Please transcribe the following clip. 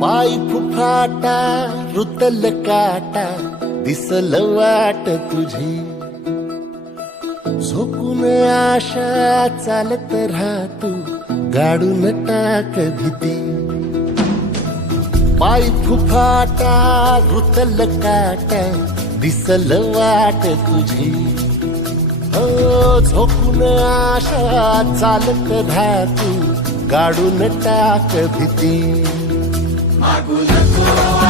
पाय फुफाटा रुतल काटा दिसल वाट तुझी, झोकून आशा चालत राहतू गाडून टाक भीती. पाय फुफाटा रुतल काटा दिसल वाट तुझी, हो झोकून आशा चालत राहतू गाडून टाक भीती. मागू नको